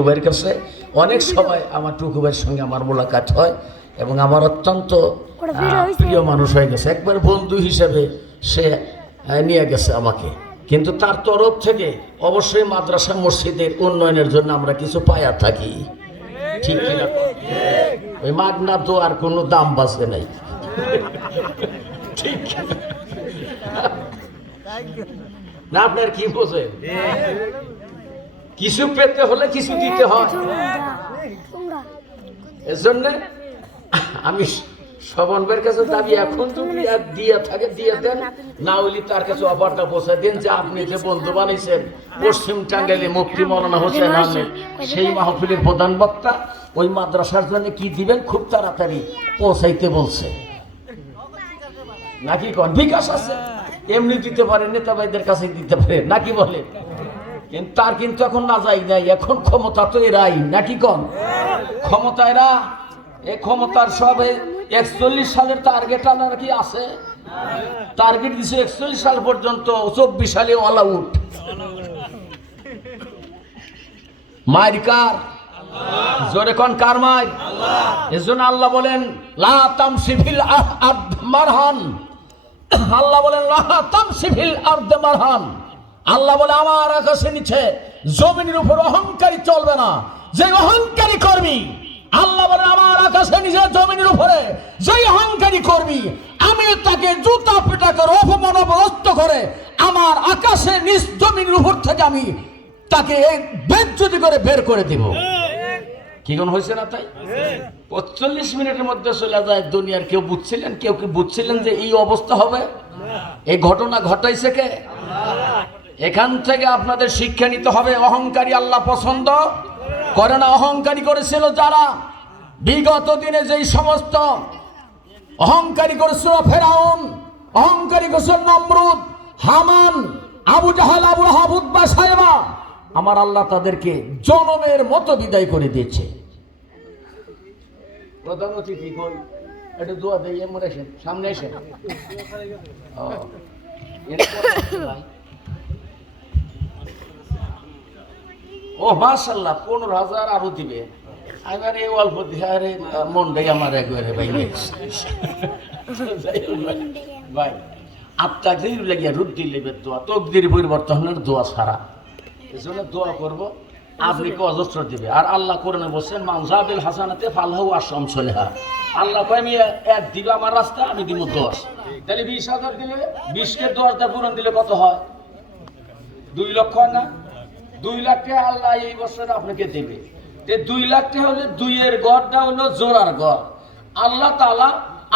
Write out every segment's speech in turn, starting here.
টুকুবের কাছে অনেক সময় আমার টুকুবের সঙ্গে আমার মোলাকাত হয় এবং আমার অত্যন্ত প্রিয় মানুষ হয়ে গেছে। একবার বন্ধু হিসেবে সে নিয়ে গেছে আমাকে, কিন্তু তার তরফ থেকে অবশ্যই মাদ্রাসা মসজিদের উন্নয়নের জন্য আমরা কিছু পায়া থাকি, ঠিক কিনা? ওই মাগনা তো আর কোনো দাম বাঁচবে নাই, ঠিক না? আপনার কি বোঝেন? কিছু পেতে হলে কিছু দিতে হয়। এজন্য আমি শোভন ভাইয়ের কাছে দাবি, এখন যদি দিয়ে থাকে দিয়ে দেন, না হইলে তার কাছে অফারটা পৌঁছে দেন যে আপনি যে বন্ধু বানিয়েছেন পশ্চিম টাঙ্গাইলে মুফতি মৌলানা হোসেন আহমেদ, সেই মাহফিলের প্রধান বক্তা, ওই মাদ্রাসার জন্য কি দিবেন খুব তাড়াতাড়ি পৌঁছাইতে বলছে নাকি? কোন বিকাশ আছে, এমনি দিতে পারেন, নেতা ভাইদের কাছে দিতে পারেন নাকি বলে? কিন্তু তার কিন্তু এখন না যাই নাই, এখন ক্ষমতা তো এরাই নাকি? কোন ক্ষমতা এরা, এই ক্ষমতার সবে 41 সালের টার্গেট আনার কি আছে? টার্গেট দিছে 41 সাল পর্যন্ত, 24 সালে অল আউট। মার কার? জোরে কোন কার মার? এজন্য আল্লাহ বলেন লা তামসিফিল আরদ মারহান, আল্লাহ বলেন লা তামসিফিল আরদ মারহান। আল্লাহ বলে আমার আকাশে নিচে জমিনের উপর অহংকারী চলবে না। যে অহংকারী কর্মী, আল্লাহ বলে আমার আকাশে নিচে জমিনের উপরে যে অহংকারী কর্মী, আমি তাকে জুতা পেটা করে অপমান অপদস্থ করে আমার আকাশে নিচ জমিনের উপর থেকে আমি তাকে বেজ্জতি করে বের করে দিব। কি কোন হয়েছে না? তাই 45 মিনিটের মধ্যে চলে যায় দুনিয়ার। কেউ বুঝছিলেন? কেউ কি বুঝছিলেন যে এই অবস্থা হবে? এই ঘটনা ঘটাইছে কে? এখান থেকে আপনাদের শিক্ষা নিতে হবে, অহংকারী আল্লাহ পছন্দ করে না। অহংকারী করেছিল যারা বিগত দিনে, যেই সমস্ত অহংকারী করেছিল ফেরাউন, অহংকারী করেছিল নমরুদ, হামান, আবু জাহাল, আবু লাহাব, উতবা, সাইবা, আমার আল্লাহ তাদেরকে জনমের মতো বিদায় করে দিয়েছে। প্রধান অতিথি কই? একটু দোয়া দেই, এমন এসেন, সামনে এসেন। ও মাশাআল্লাহ, 15,000 আরো দিবে। আমার এই অল্প দিহারে মনটাই আমার একবারে ভাই ভাই আপনাকে লাগিয়া রুদ্দি লেবে দোয়া, তকদির পরিবর্তনের দোয়া ছাড়া। এই জন্য দোয়া করবো, আপনি কে অজস্র দিবে। আর আল্লাহ কোরআনে বলছেন মানজাবিল হাসানাতে ফালহু আশরাম সলিহা। আল্লাহ কয় আমি 1 দিবে আমার রাস্তা, আমি দিব 10। তাহলে 20,000 দিলে 20 কে 10 দিয়ে পূরণ দিলে কত হয়? 2 লক্ষ না? 2 লাখ টাকা আল্লাহ এই বছর আপনাকে দেবে। 2 লাখ টাকা হলে 2 এর গড়টা হলো জোড়ার গড়। আল্লাহ তাআলা,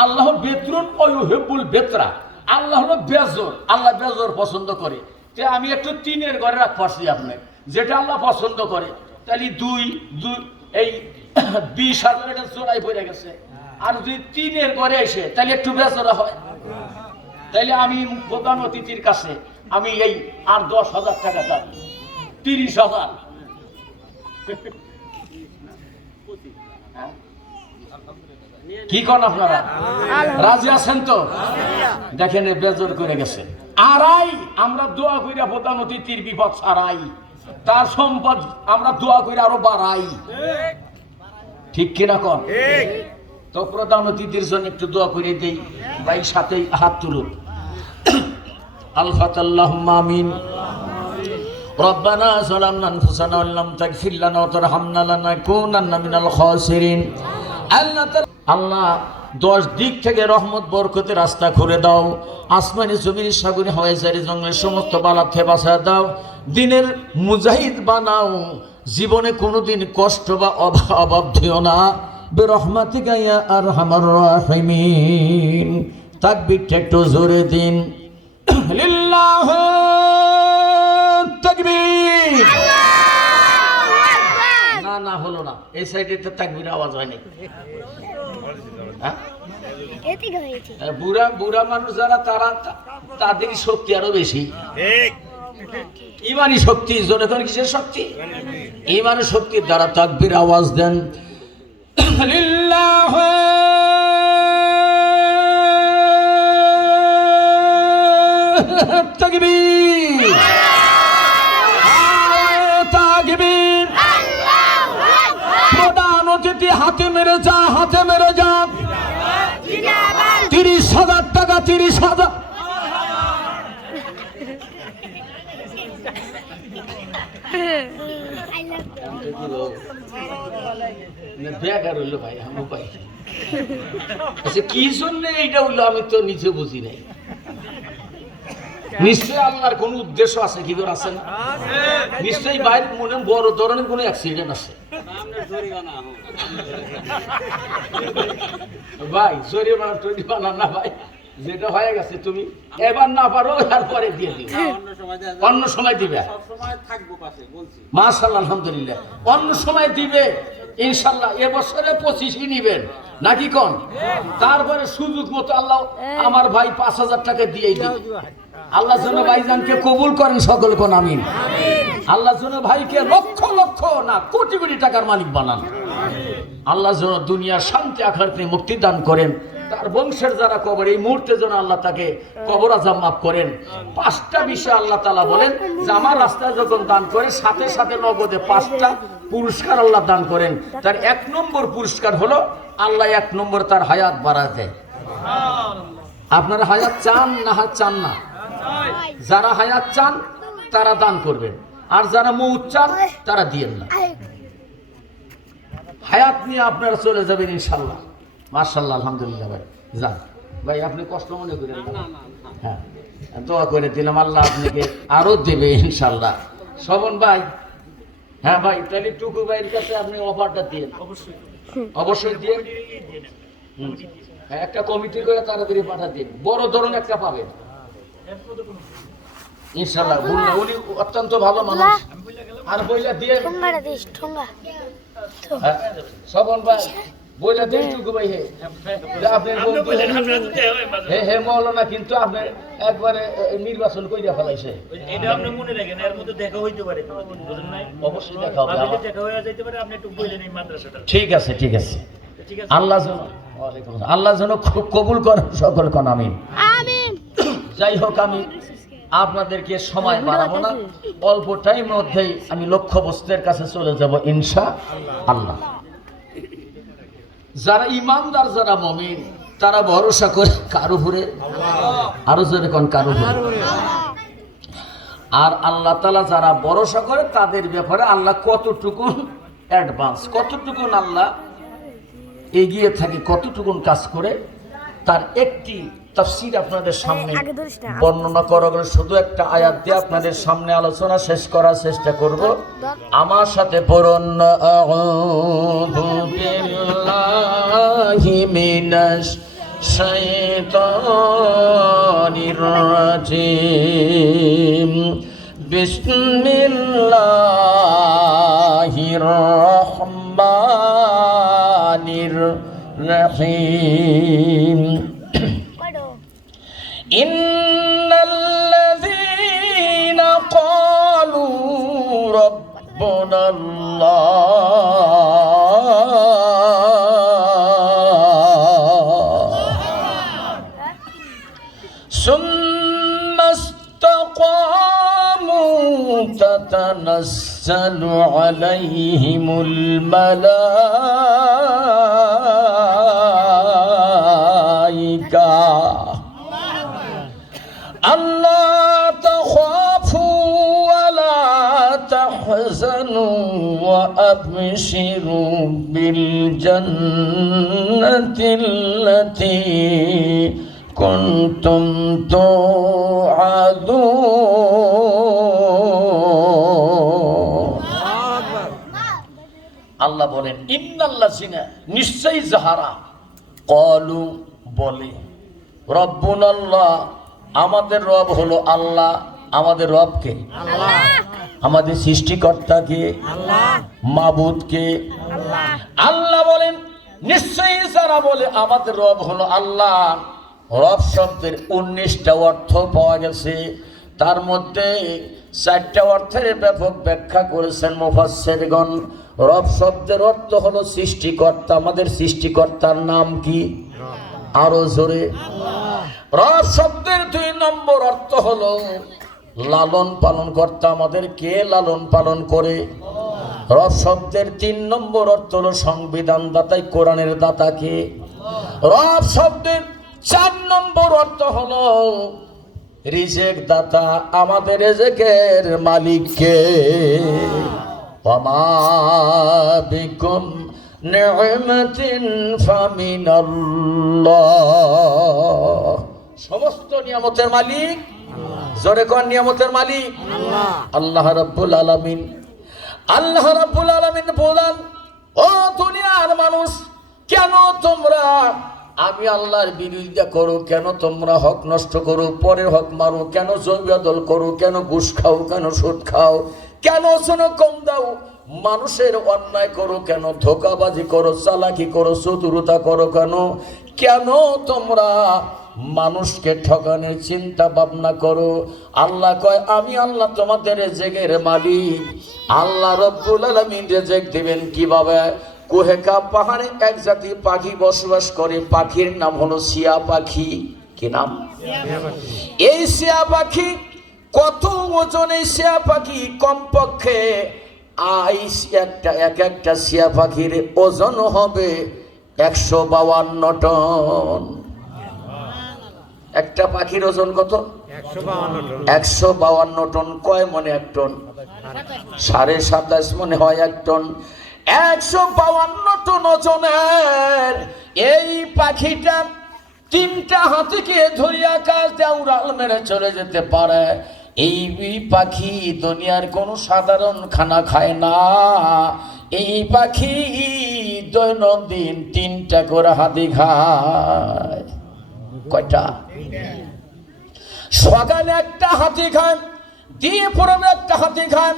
আল্লাহ বেতরুন ওয়ুহিব্বুল বেতরা, আল্লাহ হলো বেজোর, আল্লাহ বেজোর পছন্দ করে। তে আমি একটু 3 এর ঘরে রাখ পারছি আপনি, যেটা আল্লাহ পছন্দ করে। তাহলে 2 এই 20,000 এটা জোড়াই পড়ে গেছে। আর যদি 3 এর ঘরে এসে তাহলে একটু বেজোরা হয়। তাইলে আমি প্রধান অতিথির কাছে আমি এই আর 10,000 টাকা দাম, 30,000। কি করেন আপনারা? রাজি আছেন তো? দেখেন বেজোর করে গেছে। আরাই আমরা দোয়া কইরা প্রধান অতিথির বিপদ ছাড়াই, তার সম্পদ আমরা দোয়া কইরা আরো বাড়াই, ঠিক কিনা কন? তো প্রধান অতিথির জন্য একটু দোয়া করে দেই ভাই, সাথে হাত তুলুন। আল-ফাতাল্লাহুম্মা আমিন। রব্বানা যালামনা আনফুসানা ওয়া লাম তাগফির লানা ওয়া তারহামনা লানাকুনান্না মিনাল খাসিরিন। আল্লাহ 10 দিক থেকে রহমত বরকতের রাস্তা খুলে দাও। আসমানি জমির সাগরে হয়ে যায় জঙ্গলের সমস্ত বালা থেকে বাঁচা দাও। দিনের মুজাহিদ বানাও, জীবনে কোনোদিন কষ্ট বা অভাব দিও না। বিরহমাতিকা ইয়া আরহামার রাহিমিন। তাকবীরটা একটু জোরে দিন। লিল্লাহু তাকবীর। না না হলো না, এই সাইডে তো তাকবীর আওয়াজ হয়নি। বুড়া বুড়া মানুষ যারা, তারা তাদের শক্তি আরো বেশি। ইমানি শক্তি, জোরে কোন কিসের শক্তি? ইমানি শক্তির দ্বারা তাকবীর আওয়াজ দেন। লিল্লাহু তাকবীর, তাকবীর। হাতে মেরে যা, হাতে মেরে যা। 30,000 টাকা, 30,000। বেকার হইলো ভাই, আমি পাই। আচ্ছা কি জন্য এইটা হইলো আমি তো নিজে বুঝি নাই। নিশ্চয়ই আল্লাহর কোন উদ্দেশ্য আছে, কি করে আছে না? নিশ্চয়ই বাইরে মনে বড় ধরনের কোন অ্যাক্সিডেন্ট আছে ভাই। জরিমানা না ভাই, যেটা হয়ে গেছে তুমি এবার না পারো তারপরে দিয়ে দিও, অন্য সময় দিবে। মাশাআল্লাহ, আলহামদুলিল্লাহ, অন্য সময় দিবে ইনশাআল্লাহ। এবছরে 25ই নিবেন নাকি কোন? তারপরে সুযোগ মতো আল্লাহ আমার ভাই 5,000 টাকা দিয়েই দিবে। আল্লাহ যেন ভাইজানকে কবুল করেন, সকল কোন আমিন। আল্লাহ যেন ভাইকে লক্ষ লক্ষ না কোটি কোটি টাকার মালিক বানান। আল্লাহ যেন দুনিয়ার শান্তি আখারাতে মুক্তি দান করেন। তার বংশের যারা কবর এই মুহূর্তে যেন আল্লাহ তাকে কবর আযাব মাফ করেন। 5টা বিষয় আল্লাহ তাআলা বলেন যে আমার রাস্তায় যখন দান করে সাথে সাথে নগদে 5টা পুরস্কার আল্লাহ দান করেন। তার 1 নম্বর পুরস্কার হলো আল্লাহ 1 নম্বর তার হায়াত বাড়ায় দেয়। আপনারা হায়াত চান না হায়াত চান না? যারা হায়াত চান তারা দান করবেন, আর যারা মউত চান তারা দিয়েন না। হায়াত নিয়ে আপনারা চলে যাবেন ইনশাআল্লাহ। মাশাআল্লাহ, আলহামদুলিল্লাহ। ভাই যান ভাই, আপনি কষ্ট মনে করেন না। হ্যাঁ, দোয়া করে দিলাম, আল্লাহ আপনাকে আরো দেবে ইনশাআল্লাহ। শোভন ভাই, হ্যাঁ ভাই, তাহলে টুকু ভাইয়ের কাছে আপনি অফারটা দিন, অবশ্যই দিন। একটা কমিটি করে তাড়াতাড়ি পাঠা দিন, বড় ধরনের একটা পাবেন ইনশাআল্লাহ। উনি অত্যন্ত ভালো মানুষ। আর বইলা দিয়ে শোভন ভাই, বইলা দিয়ে টুকু ভাই, হে হে হে মৌলানা, কিন্তু আপনি একবারে নির্বাচন কইরা ফেলাইছে। এটা আপনি মনে রাখেন, এর মধ্যে দেখা হইতে পারে, বুঝেন নাই? অবশ্যই দেখা হবে, দেখা হয়ে যাইতে পারে। আপনি একটু বললেন এই মাদ্রাসাটা। ঠিক আছে, ঠিক আছে। আল্লাহ যেন, আল্লাহ যেন খুব কবুল করেন, সকল কোন আমিন। যাই হোক, আমি আপনাদেরকে সময় বাড়াবো না, অল্প টাইম মধ্যেই আমি লক্ষ্যবস্তুর কাছে চলে যাব ইনশাআল্লাহ। যারা ইমানদার, যারা মুমিন, তারা ভরসা করে কার উপরে? আরো জোরে কোন, কার উপরে? আর আল্লাহ তাআলা যারা ভরসা করে তাদের ব্যাপারে আল্লাহ কতটুকু অ্যাডভান্স, কতটুকু আল্লাহ এগিয়ে থাকে, কতটুকু কাজ করে, তার একটি তাফসীর আপনাদের সামনে বর্ণনা করা হলো। শুধু একটা আয়াত দিয়ে আপনাদের সামনে আলোচনা শেষ করার চেষ্টা করব। আমার সাথে পড়ুন, আউযু বিল্লাহি মিনাশ শাইতানির রাজিম, বিসমিল্লাহির রহমানির রহিম। ইন্নাল্লাযীনা ক্বালু রাব্বুনাল্লাহ সুম্মা ইসতাকামু তাতানাজ্জালু আলাইহিমুল মালাইকা আল্লা তাখাফু ওয়া লা তাহজানু ওয়া আবশিরু বিল জান্নাতিল্লাতী কুনতুম তুআদুন। আল্লাহ বলেন, ইন্নাল্লাযিনা, নিশ্চয়ই যাহারা, ক্বালু বলে, রব্বুনাল্লাহ, আমাদের রব হলো আল্লাহ। আমাদের রব কে? আল্লাহ। আমাদের সৃষ্টিকর্তা কে? আল্লাহ। মাবুদ কে? আল্লাহ। আল্লাহ বলেন, নিশ্চয়ই যারা বলে আমাদের রব হলো আল্লাহ, রব শব্দের 19টা অর্থ পাওয়া গেছে। তার মধ্যে 4টা অর্থের ব্যাপক ব্যাখ্যা করেছেন মুফাসসিরগণ। রব শব্দের অর্থ হলো সৃষ্টিকর্তা। আমাদের সৃষ্টিকর্তার নাম কি? আরো জোরে। রব শব্দের 2 নম্বর অর্থ হলো লালন পালন কর্তা। আমাদের কে লালন পালন করে? রব শব্দের 3 নম্বর অর্থ হলো সংবিধান দাতাই কোরআনের দাতাকে। রব শব্দের 4 নম্বর অর্থ হলো রিজেক দাতা, আমাদের রিজেকের মালিককে। ওয়ামা বিকুম নি'মাতিন ফামিনাল্লাহ, সমস্ত নিয়ামতের মালিক, জোরে কোন নিয়ামতের মালিক? আল্লাহ রাব্বুল আলামিন। আল্লাহ রাব্বুল আলামিন বলেন, ও দুনিয়ার মানুষ, কেন তোমরা আমি আল্লাহর বিরোধিতা করো? কেন তোমরা হক নষ্ট করো, পরের হক মারো? কেন জমিয়াদল করো? কেন ঘুষ খাও? কেন সুদ খাও? কেন শোনো কম দাও? মানুষের অন্যায় করো কেন? ধোকাবাজি করো, চালাকি করো, চতুরতা করো কেন? কেন তোমরা মানুষকে ঠকানোর চিন্তা ভাবনা করো? আল্লাহ কয়, আমি আল্লাহ তোমাদের রিজেকের মালিক। আল্লাহ রব্বুল আলামিন রিজেক দিবেন কিভাবে? কোহেকা পাহাড়ে এক জাতি পাখি বসবাস করে, পাখির নাম হলো শিয়া পাখি। কি নাম? এই শিয়া পাখি কত ওজন? এই শিয়া পাখি কমপক্ষে এক একটা শিয়া পাখির ওজন হবে 152 টন। একটা পাখির ওজন কত? 152 টন। কয় মনে 1 টন? 27.5 মনে হয় 1 টন। 152 টন ওজনের এই পাখিটা 3টা হাতিকে ধরিয়া কাজ দিয়ে উড়াল মেরে চলে যেতে পারে। এই পাখি দুনিয়ার কোন সাধারণ খানা খায় না। এই পাখি দৈনন্দিন 3টা করে হাতি খায়। কয়টা? সকালে একটা হাতি খান, দিয়ে পড়বে একটা হাতি খান,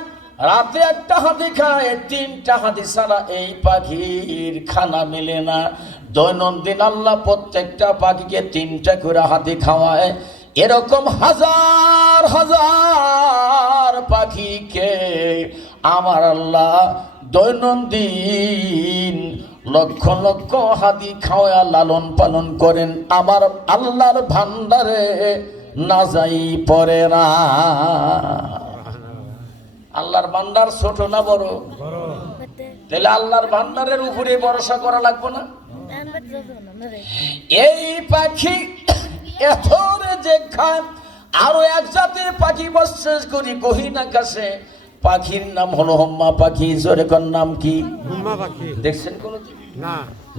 রাতে একটা হাতি খায়। 3টা হাতি ছাড়া এই পাখির খানা মেলে না। দৈনন্দিন আল্লাহ প্রত্যেকটা পাখিকে 3টা করে হাতি খাওয়ায়। এরকম হাজার হাজার পাখিকে আমার আল্লাহ দৈনন্দিন লক্ষ লক্ষ হাতি খাওয়া লালন পালন করেন। আমার আল্লাহর ভান্ডারে না যাই পড়ে না। আল্লাহর ভান্ডার ছোট না বড়? তাহলে আল্লাহর ভান্ডারের উপরে ভরসা করা লাগবে না? এই পাখি এত রিজেক খায়। আরো এক জাতির পাখি বসবাস করি গহীন আকাশে, পাখির নাম হলো হম্মা পাখি। জোরে কোন নাম কি? দেখছেন কোনদিন? না,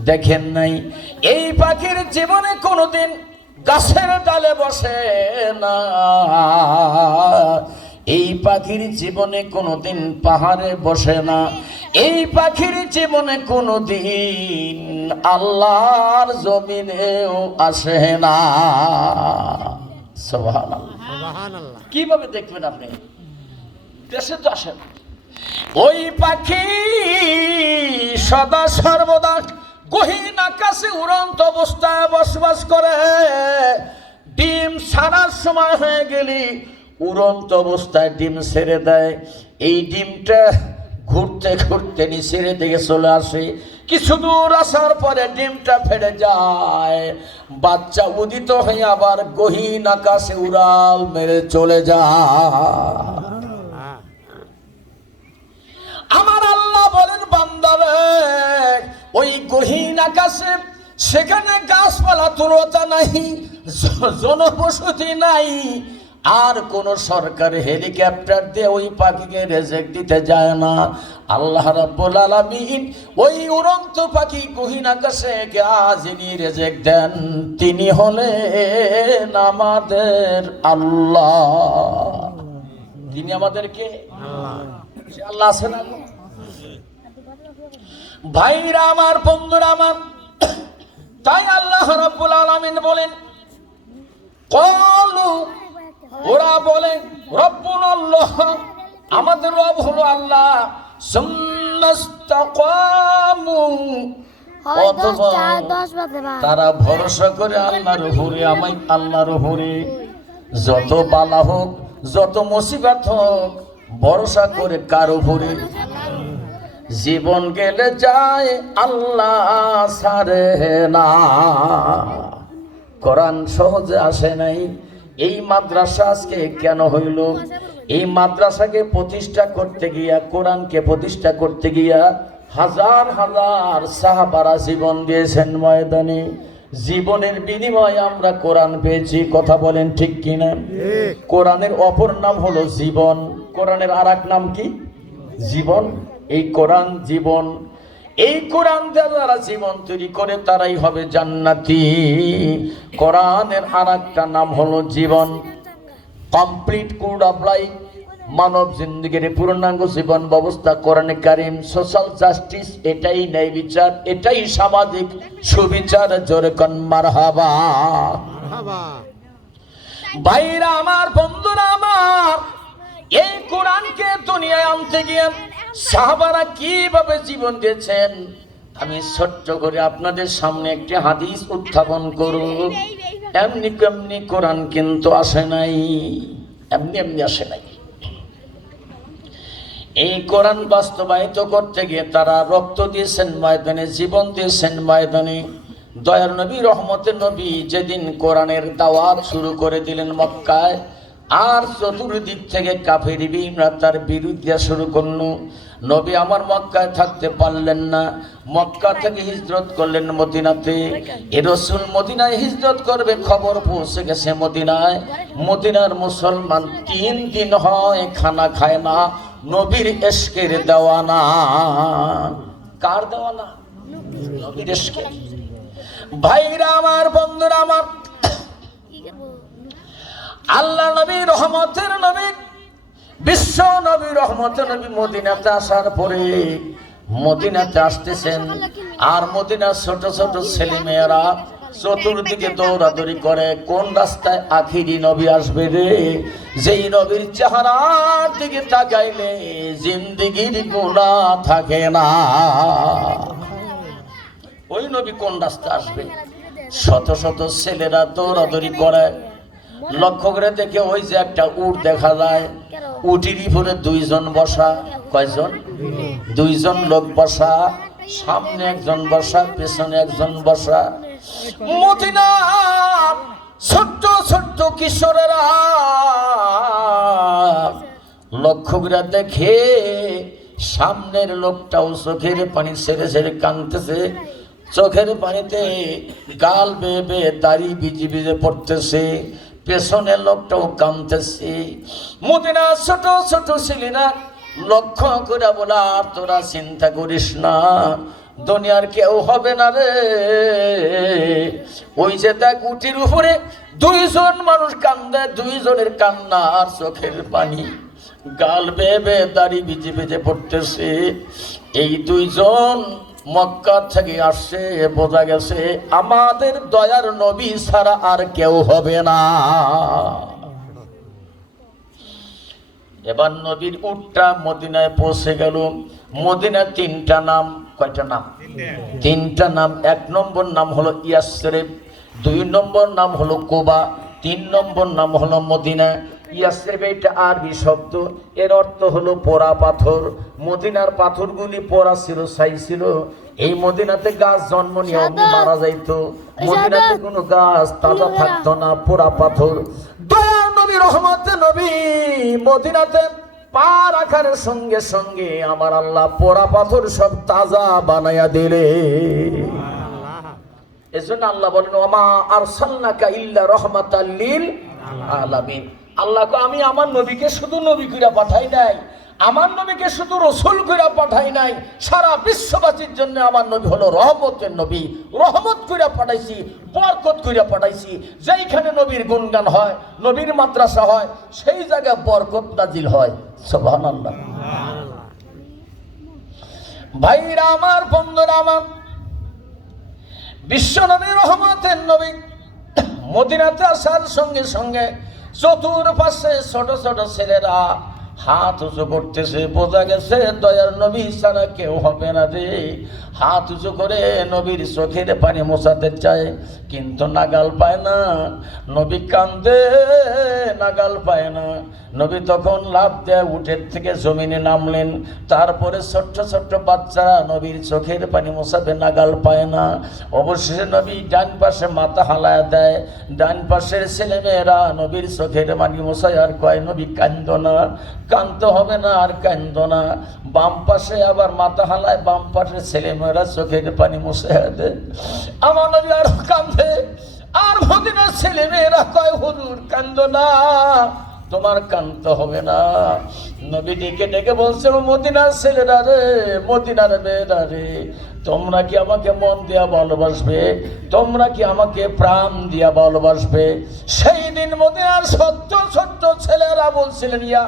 দেখেন নাই। এই পাখির জীবনে কোনদিন গাছের ডালে বসে না। এই পাখির জীবনে কোনদিন পাহাড়ে বসে না। এই পাখির জীবনে কোনদিন আল্লাহর জমিনেও আসে না। সুবহানাল্লাহ। কিভাবে দেখবেন আপনি? দেশে তো আসেন। ওই পাখি সদা সর্বদা গহীন আকাশে উড়ন্ত অবস্থায় বসবাস করে। ডিম ছাড়ার সময় হয়ে গেলে উড়ন্ত অবস্থায় ডিম ছেড়ে দেয়। এই ডিমটা ঘুরতে ঘুরতে নিচের দিকে চলে আসে। কিছু দূর আসার পরে ডিমটা ফেটে যায়। বাচ্চা উদিত হয়ে আবার গহীন আকাশে উড়াল মেরে চলে যায়। আমার আল্লাহ বলেন, বান্দারে ওই গহীন আকাশে সেখানে গাছপালা তরুতা নাই, জনবসতি নাই, আর কোন সরকার হেলিকপ্টার দিয়ে ওই পাখিকে রিজেক দিতে যায় না। আল্লাহ রাব্বুল আলামিন ওই উড়ন্ত পাখি গহীন আকাশে যিনি রিজেক দেন তিনি হলেন আমাদের আল্লাহ। তিনি আমাদেরকে আল্লাহ আছেন। ভাইরা আমার, বন্ধুরা আমার, তাই আল্লাহ রাব্বুল আলামিন বলেন, ক্বালু, ওরা বলে রব্বুনাল্লাহ, আমাদের রব হলো আল্লাহ। সুম্মাস্তাকামু, তারা ভরসা করে আল্লাহর উপরে, আমি আল্লাহর উপরে। যত বালা হোক, যত মুসিবত হোক, ভরসা করে কার উপরে? জীবন গেলে যায় আল্লাহ ছাড়ে না। কোরআন সহজে আসে নাই। এই মাদ্রাসা আজকে কেন হইল? এই মাদ্রাসাকে প্রতিষ্ঠা করতে গিয়া, কোরআনকে প্রতিষ্ঠা করতে গিয়া হাজার হাজার সাহাবারা জীবন দিয়েছেন ময়দানে। জীবনের বিনিময়ে আমরা কোরআন পেয়েছি। কথা বলেন ঠিক কিনা? কোরআনের অপর নাম হলো জীবন। কোরআনের আর এক নাম কি? জীবন। এই কোরআন জীবন। এই কোরআন যারা জীবন তৈরি করে তারাই হবে জান্নাতি। কোরআনের আর একটা নাম হলো জীবন। কমপ্লিট কোড অফ লাইফ, মানব জিন্দগির পূর্ণাঙ্গ জীবন ব্যবস্থা কোরআনে কারিম। সোশ্যাল জাস্টিস, এটাই ন্যায় বিচার, এটাই সামাজিক সুবিচার। জোরে কোন মারহাবা। ভাইরা আমার, বন্ধুরা আমার, এই কোরআনকে দুনিয়ায় আনতে গিয়ে সাহাবারা কিভাবে জীবন দিয়েছেন আমি ছোট্ট করে আপনাদের সামনে একটি হাদিস উত্থাপন করব। এমনি কেমনি কোরআন কিন্তু আসে নাই, এমনি এমনি আসে নাই। এই কোরআন বাস্তবায়িত করতে গিয়ে তারা রক্ত দিয়েছেন ময়দানে, জীবন দিয়েছেন ময়দানে। দয়ার নবী, রহমতের নবী যেদিন কোরআনের দাওয়াত শুরু করে দিলেন মক্কায়, আর চতুর্দিক থেকে কাফের বিমরা তার বিরুদ্ধে শুরু করল। নবী আমার মক্কায় থাকতে পারলেন না, মক্কা থেকে হিজরত করলেন মদিনাতে। এ রাসূল মদিনায় হিজরত করবে খবর পৌঁছে গেছে মদিনায়। মদিনার মুসলমান 3 দিন হয় খানা খায় না। নবীর ইশকের দেওয়ানা। কার দেওয়ানা? নবীর ইশকের। ভাইরা আমার, বন্ধুরা আমার, আল্লাহ নবী, রহমতের নবী, বিশ্ব নবী, রহমতের নবী মদিনাতে আসার পরে, মদিনাতে আসতেছেন, আর মদিনার ছোট ছোট ছেলে মেয়েরা চতুর্দিকে দৌড়াদৌড়ি করে, কোন রাস্তায় আখিরি নবী আসবে রে, যেই নবীর চেহারার দিকে তাকাইলে জিন্দেগির গুনাহ থাকে না। ওই নবী কোন রাস্তায় আসবে? শত শত ছেলেরা দৌড়াদৌড়ি করে। লক্ষ্য করে দেখে ওই যে একটা উট দেখা যায়, উটির উপরে 2 জন বসা। কয়জন? 2 জন লোক বসা। সামনে একজন বসা, পেছনে একজন বসা। মদিনার ছোট্ট ছোট্ট কিশোরেরা লক্ষ্য করে দেখে সামনের লোকটাও চোখের পানি ছেড়ে ছেড়ে কাঁদতেছে। চোখের পানিতে গাল বেয়ে বেয়ে দাড়ি ভিজে ভিজে পড়তেছে। পেছনের লোকটাও কাঁদতেছে। মদিনার ছোট ছোট ছেলেরা লক্ষ্য করে বলা, আর তোরা চিন্তা করিস না, দুনিয়ার কেউ হবে না রে। ওই যে দেখ উটির উপরে 2 জন মানুষ কান্দে, 2 জনের কান্না আর চোখের পানি, গাল বেয়ে বেয়ে দাড়ি ভিজে ভিজে পড়তেছে। এই 2 জন মক্কা থেকে আসছে। বোঝা গেছে আমাদের দয়ার নবী ছাড়া আর কেউ হবে না। এবার নবীর উটটা মদিনায় পৌঁছে গেল। মদিনায় 3টা নাম। কয়টা নাম? 3টা নাম। 1 নম্বর নাম হলো ইয়াসরিব, 2 নম্বর নাম হলো কুবা, 3 নম্বর নাম হলো মদিনা। ইয়াসরিব এটা আরবি শব্দ, এর অর্থ হলো পোড়া পাথর। মদিনার পাথরগুলি পোড়া ছিল, ছাই ছিল। এই মদিনাতে গাছ জন্ম নিয়ে অমনি মারা যাইতো। মদিনাতে কোনো গাছ তাজা থাকতো না, পোড়া পাথর। দয়ার নবী, রহমতের নবী মদিনাতে পা রাখার সঙ্গে সঙ্গে আমার আল্লাহ পোড়া পাথর সব তাজা বানায়া দিলে। এজন্য আল্লাহ বলেন, ওমা আরসালনাকা ইল্লা রাহমাতাল লিল আলামিন। আল্লাহকে আমি আমার নবীকে শুধু নবী কইরা পাঠাই নাই, আমার নবীকে শুধু রসুল কইরা পাঠাই নাই, সারা বিশ্ববাসীর জন্য আমার নবী হলো রহমতের নবী। রহমত কইরা পাঠাইছি, বরকত কইরা পাঠাইছি। যেইখানে নবীর গুণগান হয়, নবীর মাদ্রাসা হয়, সেই জায়গায় বরকত নাজিল হয়। সুবহানাল্লাহ। ভাইরা আমার, বন্ধুরা আমার, বিশ্ব নবী, রহমতের নবী মদিনাতে আসার সঙ্গে সঙ্গে চতুর্পাশে ছোট ছোট ছেলেরা হাত উঁচু করতেছে, বোঝা গেছে দয়ার নবী ছাড়া কেউ হবে না রে। হাত উঁচু করে নবীর চোখের পানি মোছাতে চায়, কিন্তু নাগাল পায় না। নবী কান্দে, নাগাল পায় না। নবী তখন লাফ দেয় উঠের থেকে জমিনে নামলেন। তারপরে ছোট্ট ছোট্ট বাচ্চারা নবীর চোখের পানি মোছাতে নাগাল পায় না। অবশেষে নবী ডান পাশে মাথা হালায় দেয়। ডান পাশের ছেলেমেয়েরা নবীর চোখের পানি মোছায় আর কয়, নবী কান্দ না, কান্দতে হবে না, আর কান্দ না। বাম পাশে আবার মাথা হালায়, বাম পাশের ছেলেমেয়েরা চোখের পানি মোছায় দেয়। আমার নবী আর কান্দে, আর মদিনার ছেলেমেয়েরা কয়, হুজুর কান্দ না, তোমার কান্দতে হবে না। নবী ডেকে ডেকে বলছে, মদিনার ছেলেরা রে, মদিনার মেয়েরা রে, তোমরা কি আমাকে মন দিয়া ভালোবাসবে? তোমরা কি আমাকে প্রাণ দিয়া ভালোবাসবে? সেই দিন মদিনার ছোট্ট ছোট্ট ছেলেরা বলছিলেন, ইয়া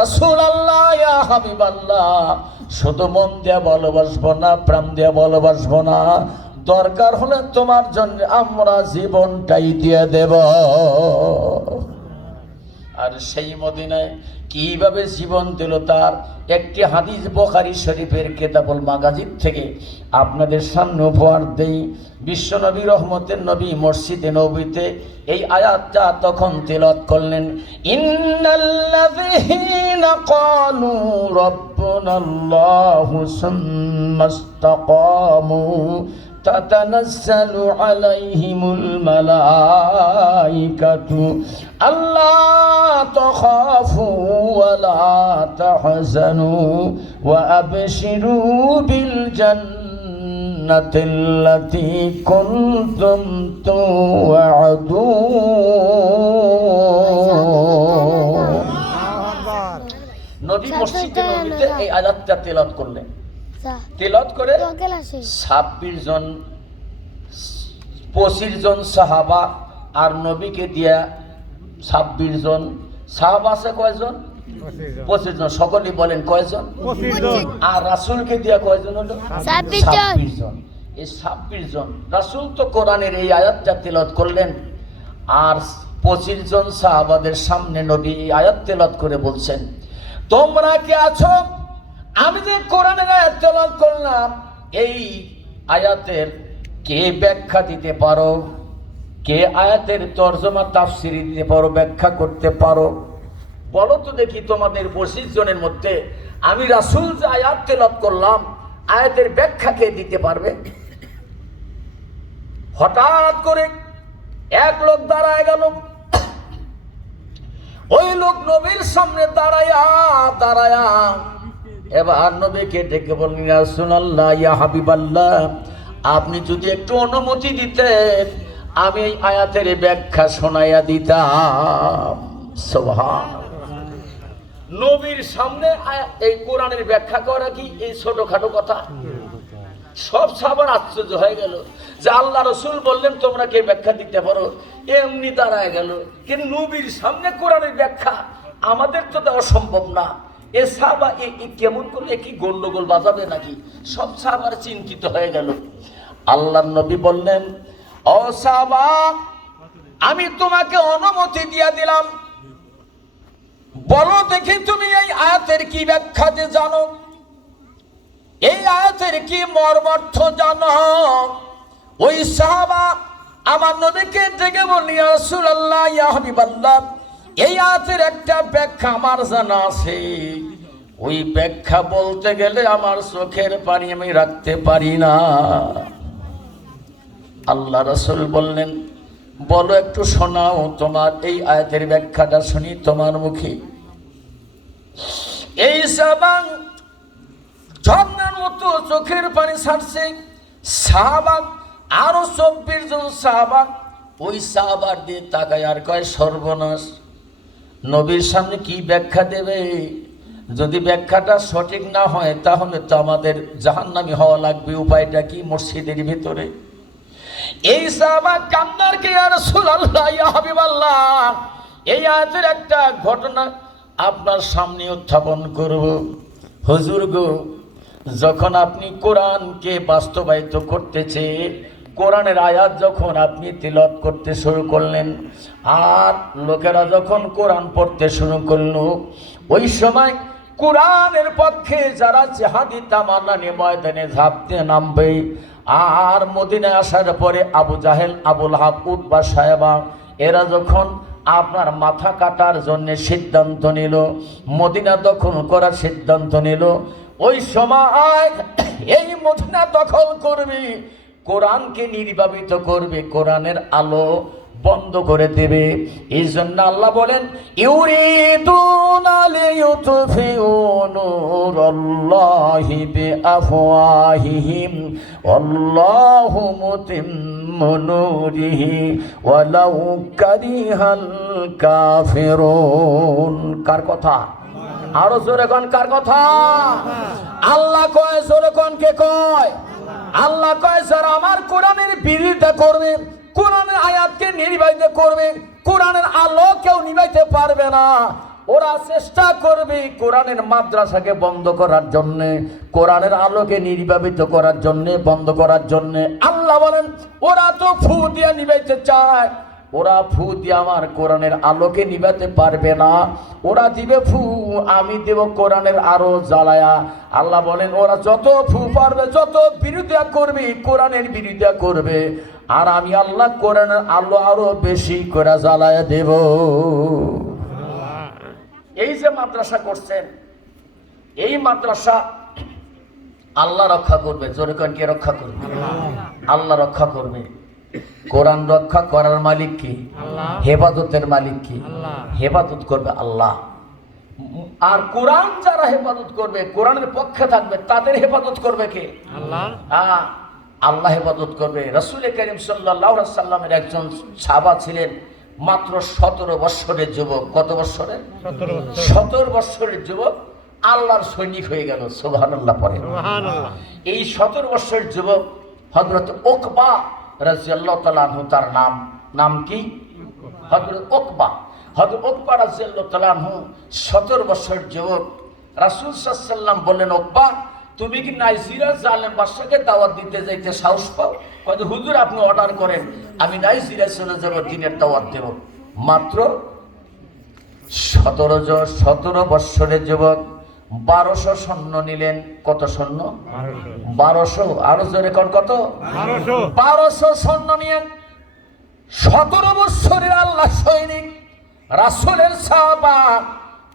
রাসূলুল্লাহ, ইয়া হাবিবাল্লাহ, শুধু মন দিয়া ভালোবাসবো না, প্রাণ দিয়া ভালোবাসবো না, দরকার হলে তোমার জন্য আমরা জীবনটাই দিয়ে দেব। আর সেই মদিনায় কিভাবে জীবন দিল তার একটি হাদিস বুখারী শরীফের কিতাবুল মাগাজিদ থেকে আপনাদের সামনে উপহার দেই। বিশ্বনবী রহমতের নবী মসজিদে নববীতে এই আয়াতটা তখন তিলাওয়াত করলেন, ইন্নাল্লাযীনা ক্বালু রাব্বুনাল্লাহু সুম্মা ইসতাকামু তাতানাজ্জালু আলাইহিমুল মালাইকাতু আল্লা তাখাফু ওয়া লা তাহজানু ওয়া আবশিরু বিল জান্নাতিল্লাতী কুনতুম তুআদুন। নবী মসজিদে নববীতে এই আয়াতটা তেলাওয়াত করলেন। তেলাওয়াত করে 25 জন সাহাবা আর নবীকে দিয়া 26 জন সাহাবা আছে। কয়জন? 25 জন। সকলেই বলেন কয়জন? 25 জন। আর রাসূলকে দিয়া কয়জন হলো? 26 জন। এই 26 জন রাসূল তো কোরআনের এই আয়াতটা তেলাওয়াত করলেন, আর 25 জন সাহাবাদের সামনে নবী এই আয়াত তেলাওয়াত করে বলছেন, তোমরা কি আছো? আমি যে কোরআনের আয়াত তেলাওয়াত করলাম, এই আয়াতের কে ব্যাখ্যা দিতে পারো? কে আয়াতের তরজমা তাফসির দিতে পারো, ব্যাখ্যা করতে পারো? বলো তো দেখি তোমাদের 25 জনের মধ্যে আমি রাসূল যে আয়াত তেলাওয়াত করলাম, আয়াতের ব্যাখ্যা কে দিতে পারবে? হঠাৎ করে এক লোক দাঁড়ায় গেল। ওই লোক নবীর সামনে দাঁড়ায়া এবার নবীকে ডেকে বললেন, ইয়া রাসূলুল্লাহ, ইয়া হাবিবাল্লাহ, আপনি যদি একটু অনুমতি দিতেন আমি এই আয়াতের ব্যাখ্যা শোনাইয়া দিতাম। সুবহানাল্লাহ। নবীর সামনে এই কোরআনের ব্যাখ্যা করা কি এই ছোটখাটো কথা? সব সাহাবা আশ্চর্য হয়ে গেল যে আল্লাহ রাসূল বললেন তোমরা কে ব্যাখ্যা দিতে পারো, এমনি দাঁড়ায় গেল। কিন্তু নবীর সামনে কোরআনের ব্যাখ্যা আমাদের তো দেওয়া সম্ভব না। এ সাহাবা কেমন করলে কি গন্ডগোল বাজাবে নাকি? সব সাহাবার চিন্তিত হয়ে গেল। আল্লাহর নবী বললেন, ও সাহাবা, আমি তোমাকে অনুমতি দিয়া দিলাম, বলো দেখি তুমি এই আয়াতের কি ব্যাখ্যাতে জানো, এই আয়াতের কি মর্মার্থ জানো? ওই সাহাবা আমার নবীকে ডেকে বললেন, ইয়া রাসূলুল্লাহ, ইয়া হাবিবাল্লাহ, এই আয়াতের একটা ব্যাখ্যা আমার জানা আছে। ওই ব্যাখ্যা বলতে গেলে আমার চোখের পানি আমি রাখতে পারি না। আল্লাহ রাসূল বললেন, বলো একটু শোনাও, তোমার এই আয়াতের ব্যাখ্যাটা শুনি তোমার মুখে। এই সাহাবা ঝর্ণার মতো চোখের পানি ছাড়ছে। সাহাবা আরো 24 জন সাহাবা ওই সাহাবার দিয়ে তাকায় আর কয়, সর্বনাশ, নবীর সামনে কি ব্যাখ্যা দেবে? যদি ব্যাখ্যাটা সঠিক না হয় তাহলে তো আমাদের জাহান্নামী হওয়া লাগবে। উপায়টা কি? মসজিদের ভিতরে এই সাহাবা কান্নার কে, ইয়া রাসূলুল্লাহ, ইয়া হাবিবাল্লাহ, এই আয়াতের একটা ঘটনা আপনার সামনে উত্থাপন করব। হুজুর গো, যখন আপনি কোরআনকে বাস্তবায়িত করতেছে, কোরআনের আয়াত যখন আপনি তিলাওয়াত করতে শুরু করলেন আর লোকেরা যখন কোরআন পড়তে শুরু করলো, ওই সময় কোরআনের পক্ষে যারা জিহাদি তামান্না নিয়ে ময়দানে ঝাঁপ দিয়ে নামবে, আর মদিনায় আসার পরে আবু জাহেল, আবু লাহাব, উতবা, সায়বা এরা যখন আপনার মাথা কাটার জন্য সিদ্ধান্ত নিল, মদিনা দখল করার সিদ্ধান্ত নিল, ওই সময় এই মদিনা দখল করবে, কোরআনকে নির্বাপিত করবে, কোরআনের আলো বন্ধ করে দেবে। এই জন্য আল্লাহ বলেন, ইউরিদুনা লিইউতফিউ নূরাল্লাহি বিআফওয়াহিহিম ওয়াল্লাহু মুতিম্মু নূরিহি ওয়ালাউ কারিহাল কাফিরুন। কার কথা? আরো জোরে কোন কার কথা? আল্লাহ কয়, জোরে কোন কে কয়? আল্লাহ কয়, যারা আমার কোরআনের বিরোধিতা করবে, কোরআনের আয়াতকে নির্বাহিত করবে, কোরআনের আলো কেউ নিভাইতে পারবে না। ওরা চেষ্টা করবে কোরআনের মাদ্রাসাকে বন্ধ করার জন্য, কোরআনের আলোকে নির্বাপিত করার জন্য, বন্ধ করার জন্য। আল্লাহ বলেন, ওরা তো ফু দিয়ে নিভাইতে চায়, ওরা ফু দিয়ে আমার কোরআনের আলোকে নিভাতে পারবে না। ওরা দিবে ফু, আমি দেব কোরআনের আরো জ্বালায়া। আল্লাহ বলেন, ওরা যত ফু পারবে, যত বিরোধিতা করবে, কোরআনের বিরোধিতা করবে, আর আমি আল্লাহ কোরআনের আলো আরো বেশি করে জ্বালায়া দেব। এই যে মাদ্রাসা করছেন, এই মাদ্রাসা আল্লাহ রক্ষা করবে। জোরে কোন কে রক্ষা করবে? আল্লাহ রক্ষা করবে। কোরআন রক্ষা করার মালিক কি? হেফাজতের মালিক কি? হেফাজত করবে আল্লাহ। আর কোরআন যারা হেফাজত করবে, কোরআনের পক্ষে থাকবে, তাদের হেফাজত করবে কে? আল্লাহ। আল্লাহ হেফাজত করবে। রাসূল করিম সাল্লাল্লাহু আলাইহি সাল্লামের একজন সাহাবা ছিলেন, মাত্র 17 বছরের যুবক। কত বছরের? 17 বছরের যুবক আল্লাহর সৈনিক হয়ে গেল। সুবহানাল্লাহ পড়ে। এই 17 বছরের যুবক হযরত উকবা রাদিয়াল্লাহু তাআলা আনহু, তার নাম কি? হযরত উকবা। হযরত উকবা রাদিয়াল্লাহু তাআলা আনহু 17 বছরের যুবক। রাসূল সাল্লাল্লাহু আলাইহি সাল্লাম বললেন, উকবা তুমি কি নাইজেরিয়ার জালেম বাদশাকে দাওয়াত দিতে যাইতে সাহস পাও? কয়, হুজুর আপনি অর্ডার করেন, আমি নাইজেরিয়ায় চলে যাব, দিনের দাওয়াত দেব। মাত্র 17 বছরের যুবক 1200 সৈন্য নিলেন। কত সৈন্য? 1200। আরো জোরে কোন কত? 1200 সৈন্য নিয়ে 17 বছরের আল্লাহ সৈনিক, রাসূলের সাহাবা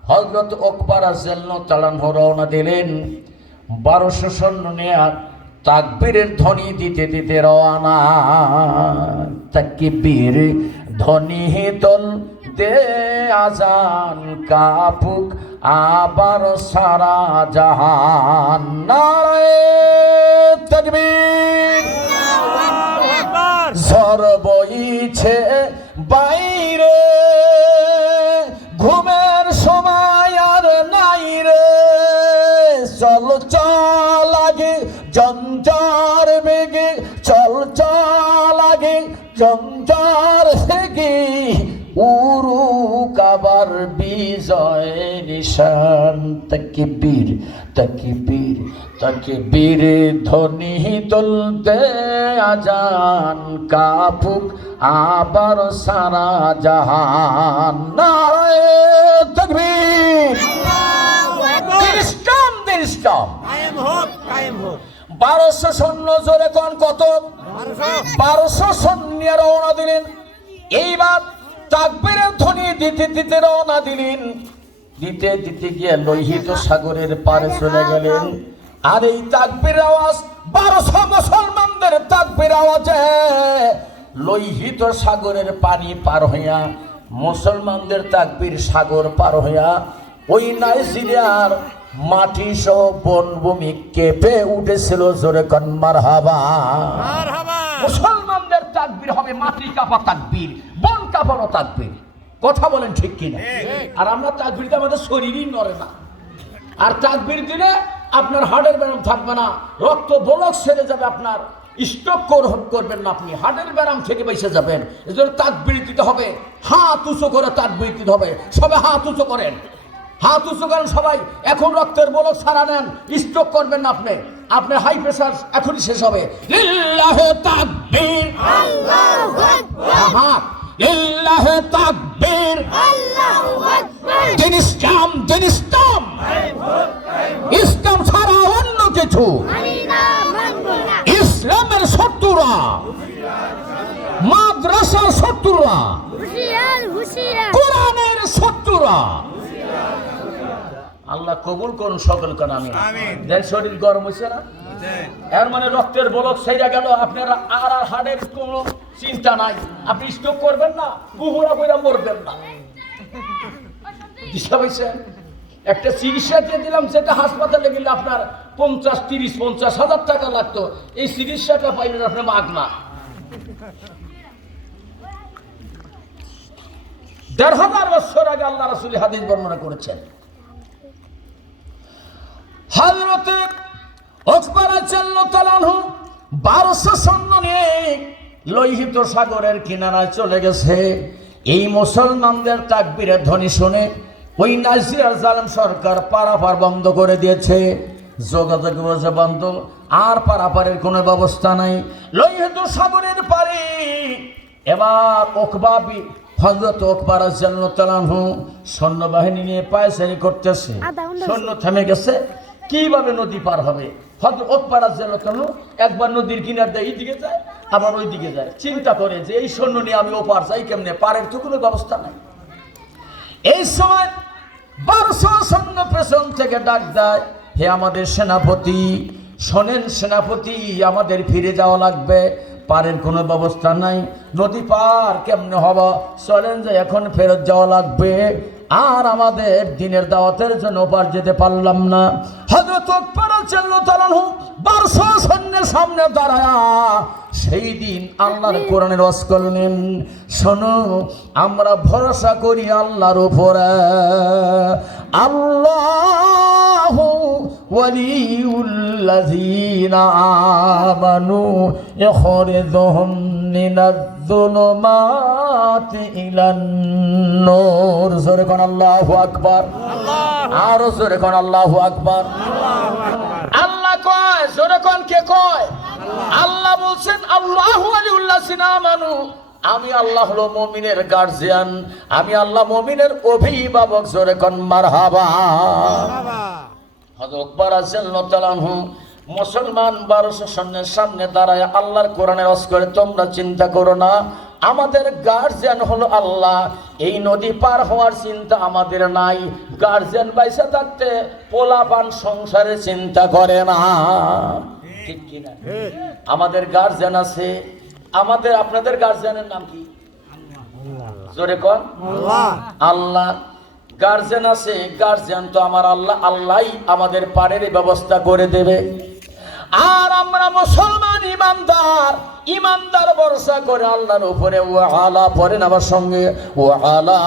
হযরত উকবা রাদিয়াল্লাহু তাআলা আনহু রওনা দিলেন। 1200 সৈন্য নিয়ে তাকবীরের ধ্বনি দিতে দিতে রওনা। তাকবীর ধ্বনি তোল দে আজান কাপুক আবার সারা জাহান। নারে তাকবীর। ঝড় বইছে বাইরে, ঘুমের সময় আর নাই রে, চল চল আগে জঞ্জার বেগে, চল চল আগে জঞ্জার বেগে, উরুক আবার বিজয় নিশান। তাকবীর তাকবীর তাকবীর ধ্বনি তুলতে আজান কাপুক আবার সারা জাহান। নারে তাকবীর। ইসলাম কায়েম হোক, কায়েম হোক। 1200 সৈন্য, জোরে কোন কত? 1200 সৈন্য রওনা দিলেন। এইবার তাকবীরের ধ্বনি দিতে দিতে রওনা দিলেন। দিতে দিতে গিয়ে লোহিত সাগরের পারে চলে গেলেন। আর এই তাকবীরের আওয়াজ 1200 মুসলমানদের তাকবীর আওয়াজে লোহিত সাগরের পানি পার হইয়া, মুসলমানদের তাকবীর সাগর পার হইয়া ওই নাইজেরিয়ার মাটি সহ বনভূমি কেঁপে উঠেছিল। জোরে কোন মারহাবা। মুসলমানদের তাকবীর হবে মাটি কাঁপা তাকবীর, বন কাঁপানো তাকবীর। কথা বলেন ঠিক কিনা? আর আমরা তাকবীরতে আমাদের শরীরই নড়ে না। আর তাকবীর দিলে আপনার হার্টের ব্যায়াম থাকবে না, রক্ত বলক সেরে যাবে, আপনার স্ট্রোক করবেন না, আপনি হার্টের ব্যায়াম থেকে বেঁচে যাবেন। এজন্য তাকবীর দিতে হবে, হাত উঁচু করে তাকবীর দিতে হবে। সবাই হাত উঁচু করেন, হাত উঁচু করেন সবাই। এখন রক্তের বলক সারা নেন, স্ট্রোক করবেন না আপনি। আপনি হাই প্রেসার এখনই শেষ হবে। লিল্লাহে তাকবীর, আল্লাহু আকবার, লিল্লাহে তাকবীর, আল্লাহু আকবার। দিন ইসলাম, দিন ইসলাম, ইসলাম ছাড়া অন্য কিছু মানি না, মানবো না। ইসলামের শত্রুরা, মাদ্রাসার শত্রুরা, হুঁশিয়ার, হুঁশিয়ার। কোরআনের শত্রুরা। আল্লাহ কবুল করুন সকলকে, আমি দেন। শরীর গরম হয়েছে না? এর মানে রক্তের বলক সেইরা গেল, আপনার আর হাড়ের কোনো চিন্তা নাই, আপনি স্ট্রোক করবেন না, কুহুরা বইরা মরবেন না। বুঝতে পারছেন? একটা চিকিৎসা দিয়ে দিলাম, যেটা হাসপাতালে গেলে আপনার 50, 30, 50 হাজার টাকা লাগতো, এই চিকিৎসাটা পাইলেন আপনি মাগনা। 1500 বছর আগে আল্লাহ রাসূল হাদিস বর্ণনা করেছেন। হযরতে উকবা রাদিয়াল্লাহু তাআলা আনহু 1200 সৈন্য নিয়ে লোহিত সাগরের কিনারায় চলে গেছে। এই মুসলমানদের তাকবীরের ধ্বনি শুনে ওই নাজির জালেম সরকার পারাপার বন্ধ করে দিয়েছে, যোগাযোগ ব্যবস্থা বন্ধ, আর পারাপারের কোনো ব্যবস্থা নাই। লোহিত সাগরের পারে এবার হযরত উকবা রাদিয়াল্লাহু তাআলা আনহু সৈন্যবাহিনী নিয়ে পায়চারি করতেছে। সৈন্য থেমে গেছে, কিভাবে নদী পার হবে? হযরত উকবা রাদিয়াল্লাহু তাআলা একবার নদীর কিনার দিয়ে এইদিকে যায়, আবার ওই দিকে যায়, চিন্তা করে যে এই সৈন্য নিয়ে আমি ওপার যাই কেমনে, পারের তো কোনো ব্যবস্থা নাই। এই সময় 1200 সৈন্য পেছন থেকে ডাক দেয়, হে আমাদের সেনাপতি, শোনেন সেনাপতি, আমাদের ফিরে যাওয়া লাগবে, পারের কোনো ব্যবস্থা নাই, নদী পার কেমনে হবা, চলেন যে এখন ফেরত যাওয়া লাগবে, আর আমাদের দিনের দাওয়াতের জন্য পার যেতে পারলাম না। হযরত উকবা রাদিয়াল্লাহু তাআলা আনহু 1200 সৈন্যের সামনে দাঁড়ায়া সেই দিন আল্লাহর কোরআনের ওয়াজ করলেন, শোনো, আমরা ভরসা করি আল্লাহর উপরে, আল্লাহু ওয়ালিউল্লাযীনা আমানু ইখরিজুহুম মিনাজ-যুলুমাতি ইলান-নূর। জোরে কোন আল্লাহু আকবার, আরো জোরে কোন আল্লাহু আকবার। আল্লাহ কয়, জোরে কোন কে কয়? আল্লাহ বলছেন, আল্লাহু ওয়ালিউল্লাযীনা আমানু, আমি আল্লাহ হলো মুমিনের গার্জিয়ান, আমি আল্লাহ মুমিনের অভিভাবক। জোরে কোন মারহাবা। হযরত উকবা রাদিয়াল্লাহু তাআলা আনহু মুসলমান 1200 সৈন্যের সামনে দাঁড়ায় আল্লাহর কোরআনের ওয়াজ করে, তোমরা চিন্তা করো না, আমাদের গার্জিয়ান হলো আল্লাহ, এই নদী পার হওয়ার চিন্তা আমাদের নাই। গার্জিয়ান বাইসা থাকতে পোলাপান সংসারে চিন্তা করে না, ঠিক কিনা? আমাদের গার্জিয়ান আছে, আমাদের আপনাদের গার্জিয়ানের নাম কি? জোরে কোন আল্লাহ। গার্জিয়ান আছে, গার্জিয়ান তো আমার আল্লাহ, আল্লাহই আমাদের পারের ব্যবস্থা করে দেবে। আর আমরা মুসলমান ইমানদার, ইমানদার ভরসা করে আল্লাহর উপরে, ওয়ালা পড়েন আমার সঙ্গে, ওয়ালা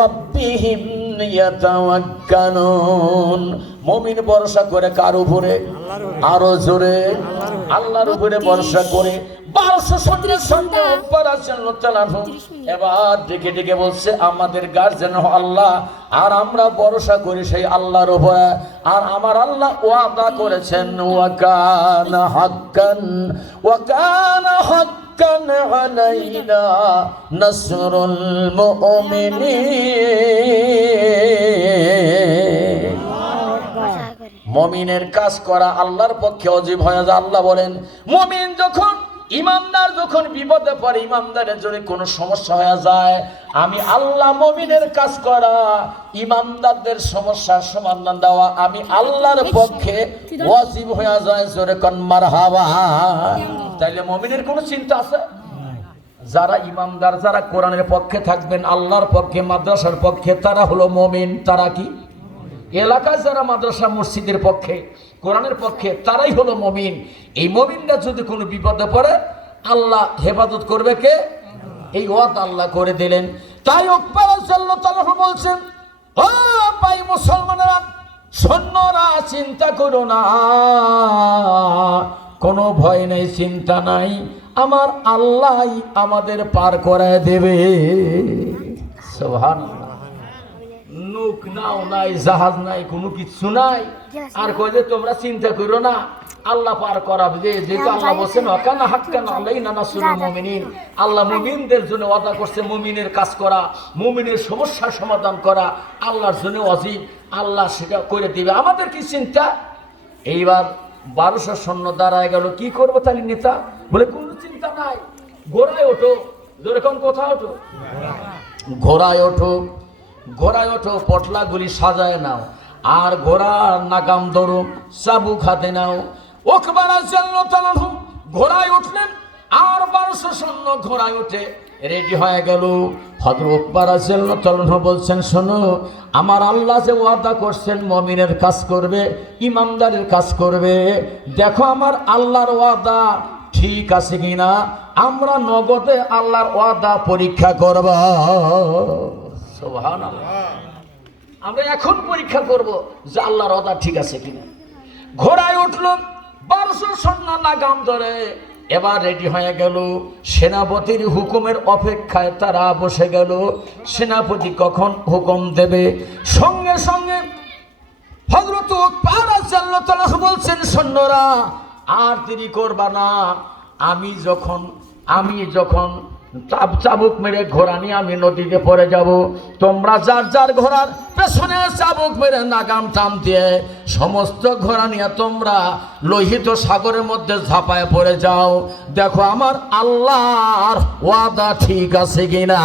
রাব্বিহিম ইয়াতাওয়াক্কালুন। মুমিন ভরসা করে কার উপরে? আরো জোরে, আল্লাহর উপরে ভরসা করে। 1200 সৈন্যের সঙ্গে উকবা রাদিয়াল্লাহু তাআলা আনহু এবার ডেকে ডেকে বলছে, আমাদের গার্জিয়ান আল্লাহ, আর আমরা ভরসা করি সেই আল্লাহর উপরে, আর আমার আল্লাহ ওয়াদা করেছেন, ওয়া কানা হাক্কান আলাইনা নাসরুল মুমিনিন। মুমিনের কাজ করা আল্লাহর পক্ষে ওয়াজিব হয়ে যায়। আল্লাহ বলেন, মুমিন যখন, ইমানদার যখন বিপদে পড়ে, ইমানদারের জন্য কোনো সমস্যা হয়ে যায়, আমি আল্লাহ মুমিনের কাজ করা, ইমানদারদের সমস্যার সমাধান দেওয়া আমি আল্লাহর পক্ষে ওয়াজিব হয়ে যায়। জোরে কোন মারহাবা। তাইলে মুমিনের কোনো চিন্তা আছে? যারা ইমানদার, যারা কোরআনের পক্ষে থাকবেন, আল্লাহর পক্ষে, মাদ্রাসার পক্ষে, তারা হলো মুমিন। তারা কি? এলাকায় যারা মাদ্রাসা মসজিদের পক্ষে, কোরআনের পক্ষে, তারাই হলো মুমিন। এই মুমিনরা যদি কোনো বিপদে পড়ে, আল্লাহ হেফাজত করবে কে? এই ওয়াদা আল্লাহ করে দিলেন। তাই উকবা রাদিয়াল্লাহু তাআলা বলছেন, ও ভাই মুসলমানেরা, সৈন্যরা, চিন্তা করো না, কোনো ভয় নেই, চিন্তা নাই, আমার আল্লাহই আমাদের পার করায় দেবে। সুবহানাল্লাহ। নৌকা বন্দুক নাও নাই, জাহাজ নাই, কোনো কিছু নাই। আর কয় যে তোমরা চিন্তা করো না, আল্লাহ পার করাবে। যেহেতু আল্লাহ বলছেন ওয়াকানা হাক্কান আলাইনা নাসরুল মুমিনিন, আল্লাহ মুমিনদের জন্য ওয়াদা করছে মুমিনের কাজ করা, মুমিনের সমস্যার সমাধান করা আল্লাহর জন্য ওয়াজিব, আল্লাহ সেটা করে দিবে। আমাদের কি চিন্তা? এইবার 1200 সৈন্য দাঁড়ায় গেল, কি করবো তাহলে নেতা? বলে কোনো চিন্তা নাই, ঘোড়ায় ওঠো। যেরকম কোথায় ওঠো? ঘোড়ায় ওঠো, ঘোড়ায় ওঠো, পটলাগুলি সাজায় নাও, আর ঘোড়ার নাগাম ধরো, চাবুক হাতে নাও। ওকবার রাদিয়াল্লাহু ঘোড়ায় উঠলেন, আর 1200 সৈন্য ঘোড়ায় উঠে রেডি হয়ে গেল। হযরত ওকবার রাদিয়াল্লাহু বলছেন, শোনো, আমার আল্লাহ যে ওয়াদা করছেন মুমিনের কাজ করবে, ইমানদারের কাজ করবে, দেখো আমার আল্লাহর ওয়াদা ঠিক আছে কিনা। আমরা নগদে আল্লাহর ওয়াদা পরীক্ষা করব। সুবহানাল্লাহ, আমরা এখন পরীক্ষা করব যে আল্লাহর ওয়াদা ঠিক আছে কিনা। ঘোড়ায় উঠল, 1200 সৈন্য লাগাম ধরে এবার রেডি হয়ে গেল। সেনাপতির হুকুমের অপেক্ষায় তারা বসে গেল। সেনাপতি কখন হুকুম দেবে, সঙ্গে সঙ্গে হযরত ওকবার রাদিয়াল্লাহু বলছেন, সৈন্যরা আর দেরি করবা না, আমি যখন চাবুক মেরে ঘোড়া নিয়ে আমি নদীতে পড়ে যাব, তোমরা যার যার ঘোড়ার পেছনে চাবুক মেরে নাগাম টান দিয়ে সমস্ত ঘোড়া নিয়ে তোমরা লোহিত সাগরের মধ্যে ঝাঁপায় পড়ে যাও। দেখো আমার আল্লাহর ওয়াদা ঠিক আছে কিনা।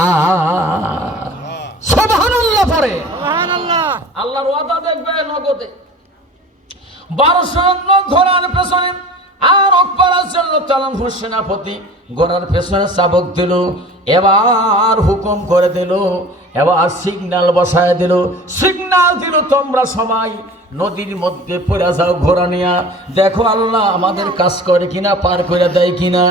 সুবহানাল্লাহ পড়ে, সুবহানাল্লাহ। আল্লাহর ওয়াদা দেখবে নগদে। 1200 ঘোড়ার পেছনে, আর ওকবার রাদিয়াল্লাহু সেনাপতি ঘোড়ার পেছনে চাবুক দিল। এবার হুকুম করে দিল, এবার সিগন্যাল বসায় দিল, সিগন্যাল দিল, তোমরা সবাই নদীর মধ্যে পড়ে যাও ঘোড়া নিয়া, দেখো আল্লাহ আমাদের কাজ করে কিনা, পার করে দেয় কিনা।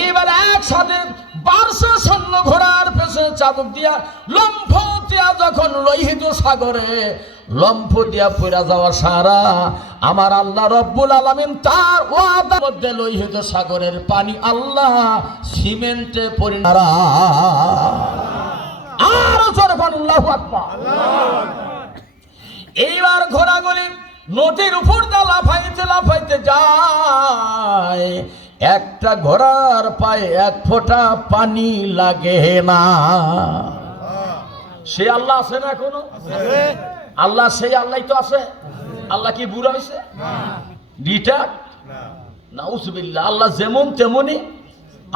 এইবার একসাথে 1200 সৈন্য ঘোড়ার পেছনে চাবুক দিয়া লম্ফ দিয়া যখন লোহিত সাগরে লম্ফ দিয়া পড়ে যাওয়া সারা, আমার আল্লাহ রব্বুল আলামিন তার ওয়াদার মধ্যে লোহিত সাগরের পানি আল্লাহ সিমেন্টে পরিণত। আর যখন আল্লাহু আকবার, এইবার ঘোড়াগুলি নদীর উপর দিয়ে লাফাইতে লাফাইতে যায়, একটা ঘোড়ার পায়ে এক ফোঁটা পানি লাগে না। সে আল্লাহ আছে না কোনো? আল্লাহ সেই আল্লাহ তো আছে। আল্লাহ কি বুড়া হয়েছে? রিটার্ড? নাউজুবিল্লাহ। আল্লাহ যেমন তেমনই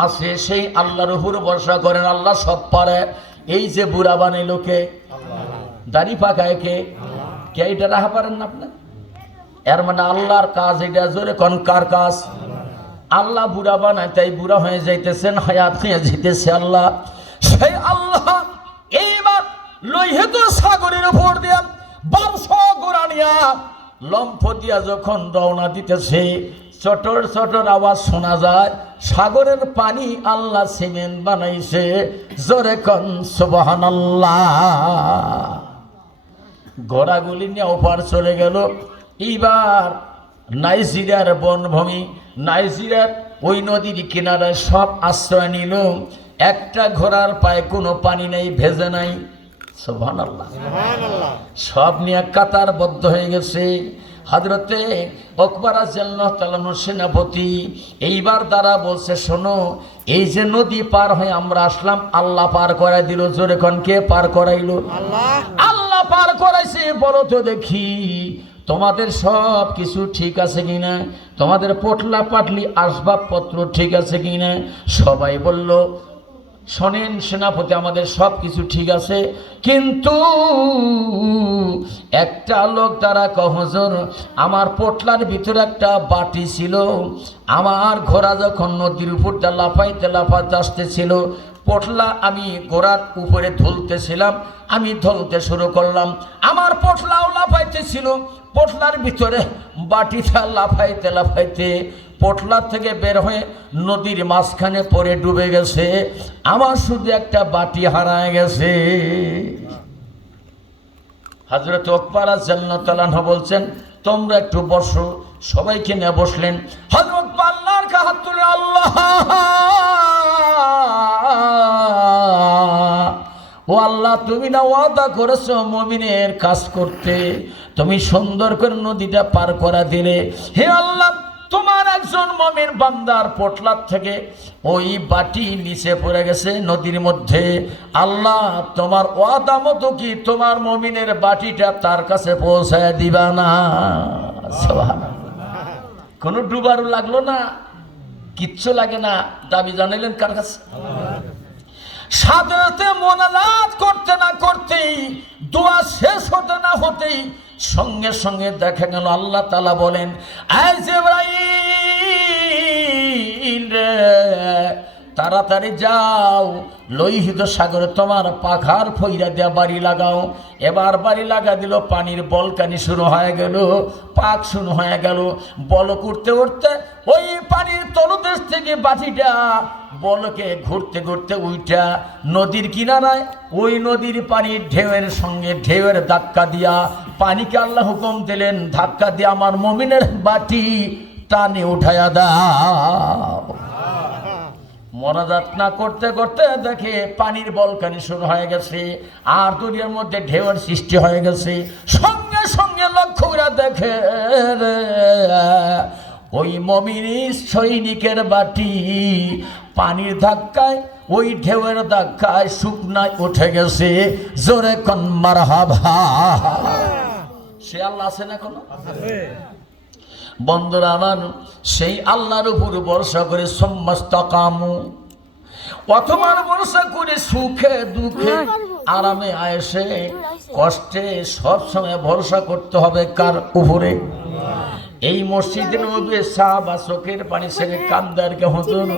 আছে, সেই আল্লাহর উপর ভরসা করেন, আল্লাহ সব পারে। এই যে বুড়া বানাইলো কে? দাড়ি পাকায় কে? এটা রাখা পারেন না আপনার? এর মানে আল্লাহর কাজ এটা। জোরে কোন কার কাজ? আল্লাহ বুড়া বানায়, তাই বুড়া হয়ে যাইতেছেন, হায়াত নিয়ে যেতেছে আল্লাহ। সেই আল্লাহ এইবার লোহিত সাগরের উপর দিয়া 1200 ঘোড়া নিয়া লম্ফ দিয়া যখন রওনা দিতেছে, চটর চটর আওয়াজ শোনা যায়, সাগরের পানি আল্লাহ সিমেন্ট বানাইছে। জোরে কোন সুবহানাল্লাহ। ঘোড়াগুলি নিয়ে ওপার চলে গেল। এইবার নাইজেরিয়ার বনভূমি, নাইজেরিয়ার ওই নদীর কিনারায় সব আশ্রয় নিল। একটা ঘোড়ার পায়ে কোনো পানি নেই, ভেজে নাই। সুবহানাল্লাহ, সব নিয়ে কাতারবদ্ধ হয়ে গেছে। হযরতে ওকবার রাদিয়াল্লাহু সেনাপতি এইবার দ্বারা বলছে, শোনো, এই যে নদী পার হয়ে আমরা আসলাম, আল্লাহ পার করাই দিল। জোরে কোন কে পার করাইলো? আল্লাহ পার করাইছে। বলো তো দেখি তোমাদের সব কিছু ঠিক আছে কিনা, তোমাদের পোটলা পাটলি আসবাবপত্র ঠিক আছে কিনা। সবাই বলল, শোনেন সেনাপতি, আমাদের সব কিছু ঠিক আছে, কিন্তু একটা লোক দ্বারা হুজুর, আমার পোটলার ভিতরে একটা বাটি ছিল, আমার ঘোড়া যখন নদীর উপর লাফাইতে লাফাইতে আসতেছিল, পোটলা আমি ঘোড়ার উপরে ধুলতেছিলাম, আমি ধুলতে শুরু করলাম, আমার পোটলাও লাফাইতেছিল, পোটলার ভিতরে বাটিটা লাফাইতে লাফাইতে পোটলা থেকে বের হয়ে নদীর মাঝখানে পড়ে ডুবে গেছে। আমার শুধু একটা বাটি হারায় গেছে। হযরত ওকবার রাদিয়াল্লাহু বলছেন, তোমরা একটু বসো। সবাইকে নিয়ে বসলেন। হযরত আল্লাহর হাত তুলে, আল্লাহ ও আল্লাহ, তুমি না ওয়াদা করেছো মুমিনের কাজ করতে, তুমি সুন্দর করে নদীটা পার করা দিলে। হে আল্লাহ, তোমার একজন মুমিন বান্দার পোটলার থেকে ওই বাটি নিচে পড়ে গেছে নদীর মধ্যে। আল্লাহ, তোমার ওয়াদা মতো কি তোমার মুমিনের বাটিটা তার কাছে পৌঁছায় দিবা না? কোনো ডুবারও লাগলো না, কিচ্ছু লাগে না। দাবি জানাইলেন কার কাছে? সাধারণত মোনাজাত করতে না করতেই, দোয়া শেষ হতে না হতেই সঙ্গে সঙ্গে দেখা গেল আল্লাহ তাআলা বলেন, আয় জিবরাইল রে, তাড়াতাড়ি যাও, লোহিত সাগরে তোমার পাখার ফইরা দিয়া বাড়ি লাগাও। এবার বাড়ি লাগা দিল, পানির বলকানি শুরু হয়ে গেল, পাক শুরু হয়ে গেল। বল করতে উঠতে ওই পানির তলদেশ থেকে বাটিটা বলকে ঘুরতে ঘুরতে উইটা নদীর কিনারায়, ওই নদীর পানির ঢেউয়ের সঙ্গে ঢেউয়ের ধাক্কা দিয়া পানিকে আল্লাহ হুকুম দিলেন, ধাক্কা দিয়ে আমার মুমিনের বাটি টানে উঠায়া দাও। মোনাজাত না করতে করতে দেখে পানির বলকানি শুরু হয়ে গেছে, আর দরিয়ার মধ্যে ঢেউয়ের সৃষ্টি হয়ে গেছে। সঙ্গে সঙ্গে লক্ষ্য করে দেখে ওই মুমিন সৈনিকের বাটি পানির ধাক্কায়, ওই ঢেউয়ের ধাক্কায় শুকনায় উঠে গেছে। জোরে কোন মারহাবা। সে আল্লাহ আছে না কোনো? বন্ধুরা আমার, সেই আল্লাহর উপর ভরসা করে সুম্মাস্তাকামু, অথবা ভরসা করে সুখে দুঃখে আরামে আয়েশে কষ্টে সব সময় ভরসা করতে হবে কার উপরে? এই মসজিদের মধ্যে সাহাবা চোখের পানি ছেড়ে কান্দারকে হুজুর,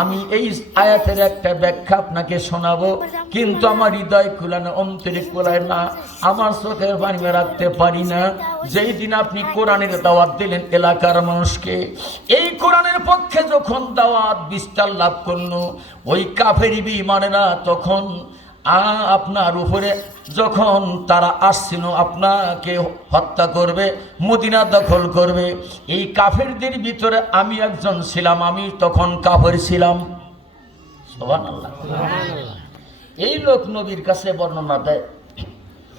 আমি এই আয়াতের একটা ব্যাখ্যা আপনাকে শোনাবো, কিন্তু আমার হৃদয় কুলায় না, অন্তরে কুলায় না, আমার চোখের পানি রাখতে পারি না। যেই দিন আপনি কোরআনের দাওয়াত দিলেন এলাকার মানুষকে, এই কোরআনের পক্ষে যখন দাওয়াত বিস্তার লাভ করলো, ওই কাফেরি বিমানেরা তখন আপনার উপরে যখন তারা আসছিল আপনাকে হত্যা করবে, মদিনা দখল করবে, এই কাফেরদের ভিতরে আমি একজন ছিলাম, আমি তখন কাফের ছিলাম। সুবহানাল্লাহ। এই লোক নবীর কাছে বর্ণনা দেয়,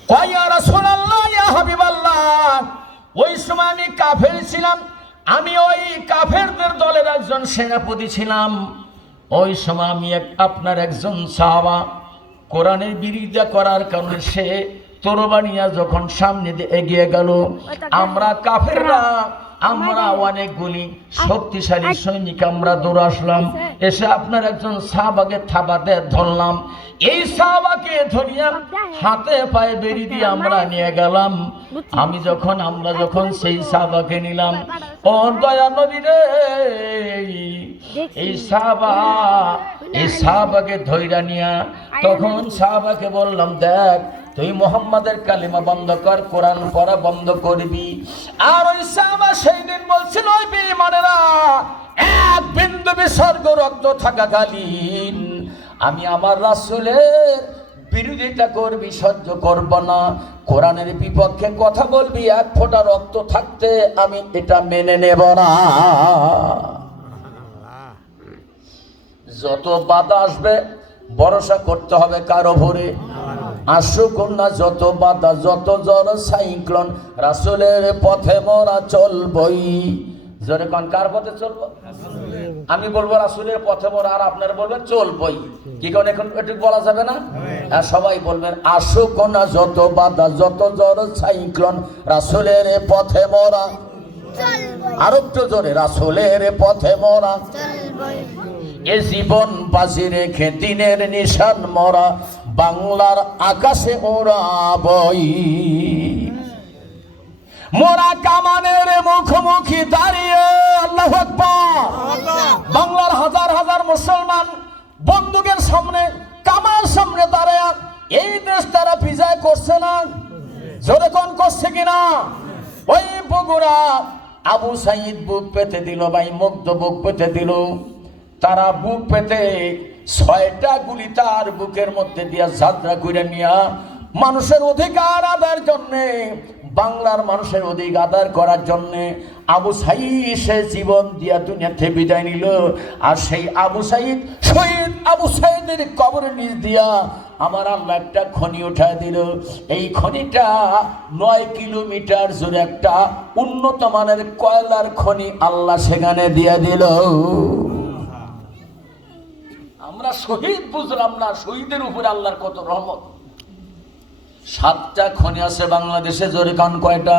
কয় ইয়া রাসূলুল্লাহ, ইয়া হাবিবাল্লাহ, ওই সময় আমি কাফের ছিলাম, আমি ওই কাফেরদের দলের একজন সেনাপতি ছিলাম। ওই সময় আমি আপনার একজন সাহাবা, কোরআনের বিরোধিতা করার কারণে সে তরবারিয়া যখন সামনে দিয়ে এগিয়ে গেল, আমরা কাফেররা, আমরা অনেকগুলি শক্তিশালী সৈনিক আমরা দৌড়ে আসলাম, এসে আপনার একজন সাহাবাকে থাবাতে ধরলাম। এই সাহাবাকে ধরিয়া হাতে পায়ে বেরি দিয়ে আমরা নিয়ে গেলাম। আমরা যখন সেই সাহাবাকে নিলাম, ও দয়া নবী রে, এই সাহাবাকে ধইরা নিয়া তখন সাহাবাকে বললাম, দেখ তুই মুহাম্মাদের কালিমা বন্ধ কর, কোরআন পড়া বন্ধ করবি। আর ওই সাহাবা সেই দিন বলছিল, ওই বেঈমানেরা, এক বিন্দু বিসর্গ রক্ত থাকাকালীন আমি আমার রাসূলের বিরোধিতা করবি, সহ্য করব না, কোরআনের বিপক্ষে কথা বলবি, এক ফোঁটা রক্ত থাকতে আমি এটা মেনে নেব না। যত বাধা আসবে ভরসা করতে হবে কার উপরে? আসুক না যত বাধা, যত ঝড় সাইক্লোন, রাসূলের পথে মোরা চলবই। জোরে কোন, কার পথে চলবো? আমি বলবো রাসূলের পথে মোরা, আর আপনারা বলবেন চলবই। কি কারণ এখন একটু বলা যাবে না? আর সবাই বলবেন আসুক না যত বাধা, যত ঝড় সাইক্লোন, রাসূলের পথে মোরা চলবই। আর একটু জোরে, রাসূলের পথে মোরা চলবই। এ জীবন বাজি রেখে দিনের নিশান মরা, বাংলার আকাশে ওড়াবই। মোরা কামানের মুখোমুখি দাঁড়িয়ে, আল্লাহু আকবার, বাংলার হাজার হাজার মুসলমান বন্দুকের সামনে, কামার সামনে দাঁড়ায় এই দেশ তারা বিজয় করছে না? জোরে কোন করছে কিনা? ওই বগুড়া আবু সাইদ বুক পেতে দিল, ভাই মুগ্ধ বুক পেতে দিল। তারা বুক পেতে 6টা গুলি তার বুকের মধ্যে দিয়া যাত্রা করে নিয়া মানুষের অধিকার আদায়ের জন্যে, বাংলার মানুষের অধিকার আদায় করার জন্যে আবু সাইদ সে জীবন দিয়া দুনিয়া থেকে বিদায় নিল। আর সেই আবু সাইদ শহীদ আবু সাইদের কবরের নিচ দিয়া আমার আল্লাহ একটা খনি উঠায় দিল। এই খনিটা 9 কিলোমিটার জোরে একটা উন্নত মানের কয়লার খনি আল্লাহ সেখানে দিয়ে দিল। আমরা শহীদ বুঝলাম না, শহীদের উপরে আল্লাহর কত রহমত। 7টা খনি আছে বাংলাদেশে, জোরে কান কয়টা?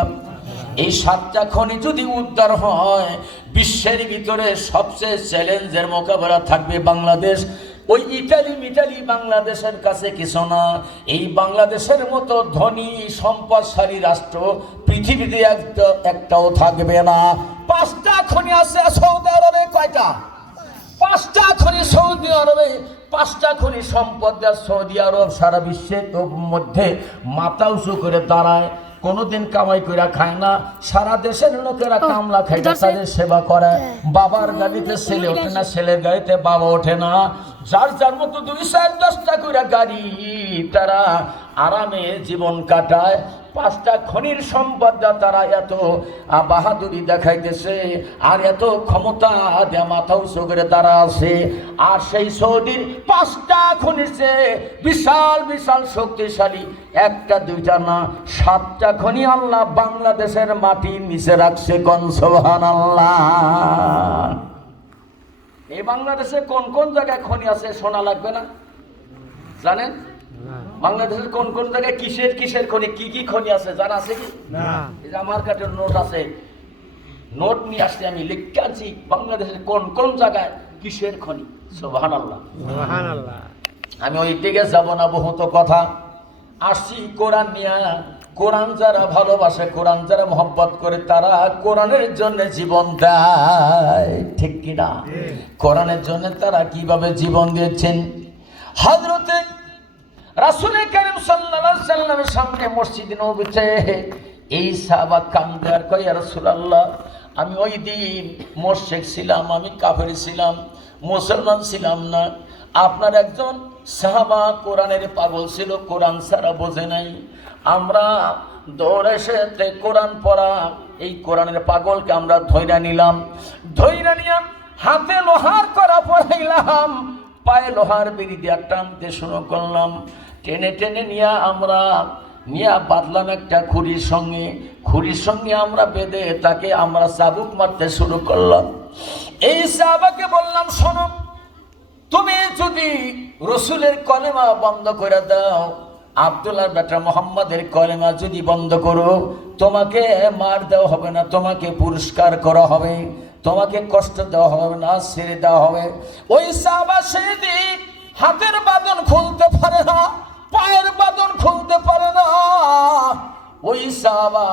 এই 7টা খনি যদি উদ্ধার হয়, বিশ্বের ভিতরে সবচেয়ে চ্যালেঞ্জের মোকাবেলা থাকবে বাংলাদেশ। ওই ইটালি বাংলাদেশের কাছে কিছু না। এই বাংলাদেশের মতো ধনী সম্পদশালী রাষ্ট্র পৃথিবীতে একটাও থাকবে না। 5টা খনি আছে সৌদি আরবে। কয়টা? 5টা খনি সৌদি আরবে। 5টা খনি সম্পদ দেয় সৌদি আরব সারা বিশ্বের মধ্যে মাথা উঁচু করে দাঁড়ায়। কোনোদিন কামাই করে খায় না, সারা দেশের লোকেরা কামলা খায়, তাদের সেবা করে। বাবার গাড়িতে ছেলে ওঠে না, ছেলের গাড়িতে বাবা ওঠে না। যার যার মতো 2-4-10টা করে গাড়ি, তারা আরামে জীবন কাটায়। 5টা খনির সম্পদ তারা এত বাহাদুরি দেখাইতেছে আর এত ক্ষমতা দেয়া মাথা উঁচু করে তারা আছে। আর সেই সৌদির 5টা খনির চেয়ে বিশাল বিশাল শক্তিশালী 1টা 2টা না, 7টা খনি আল্লাহ বাংলাদেশের মাটির নিচে রাখছে। কোন সুবহানাল্লাহ। এই বাংলাদেশে কোন কোন জায়গায় খনি আছে শোনা লাগবে না? জানেন বাংলাদেশের কোন কোন জায়গায় কিসের কিসের খনি, কি কি খনি আছে জানা আছে কি? এই যে আমার কাছে নোট আছে, নোট নিয়ে আসছি, আমি লিখে আছি বাংলাদেশের কোন কোন জায়গায় কিসের খনি। সুবহানাল্লাহ, সুবহানাল্লাহ। আমি ওই দিকে যাব না, বহুত কথা। আসছি কোরআন নিয়ে। কোরআন যারা ভালোবাসে, কোরআন যারা মহব্বত করে, তারা কোরআনের জন্য জীবন দেয়, ঠিক কিনা? কোরআনের জন্য তারা কিভাবে জীবন দিয়েছেন। হযরতে রাসূল কারীম সাল্লাল্লাহু আলাইহি সাল্লামের সামনে মসজিদ নববীতে এই সাহাবা কান্দে আর কয়, ইয়া রাসূলুল্লাহ, আমি ওই দিন মুশরিক ছিলাম, আমি কাফের ছিলাম, মুসলমান ছিলাম না। আপনার একজন সাহাবা কোরআনের পাগল ছিল, কোরআন ছাড়া বোঝে নাই। আমরা দৌড়ে এসে কোরআন পড়া এই কোরআনের পাগলকে আমরা ধইরা নিলাম, হাতে লোহার করা পড়াইলাম, পায়ে লোহার বিড়ি দিয়া টানতে শুরু করলাম। টেনে টেনে নিয়ে বাঁধলাম একটা খুঁড়ির সঙ্গে আমরা বেঁধে তাকে আমরা চাবুক মারতে শুরু করলাম। এই সাহাবাকে বললাম, শোনো, তুমি যদি রসুলের কলেমা বন্ধ করে দাও, আব্দুল্লাহর বেটা মুহাম্মাদের কলেমা যদি বন্ধ করো, তোমাকে মার দেওয়া হবে না, তোমাকে পুরস্কার করা হবে, তোমাকে কষ্ট দেওয়া হবে না, ছেড়ে দেওয়া হবে। ওই সাহাবা সেদিন হাতের বাঁধন খুলতে পারে না, পায়ের বাঁধন খুলতে পারে না। ওই সাহাবা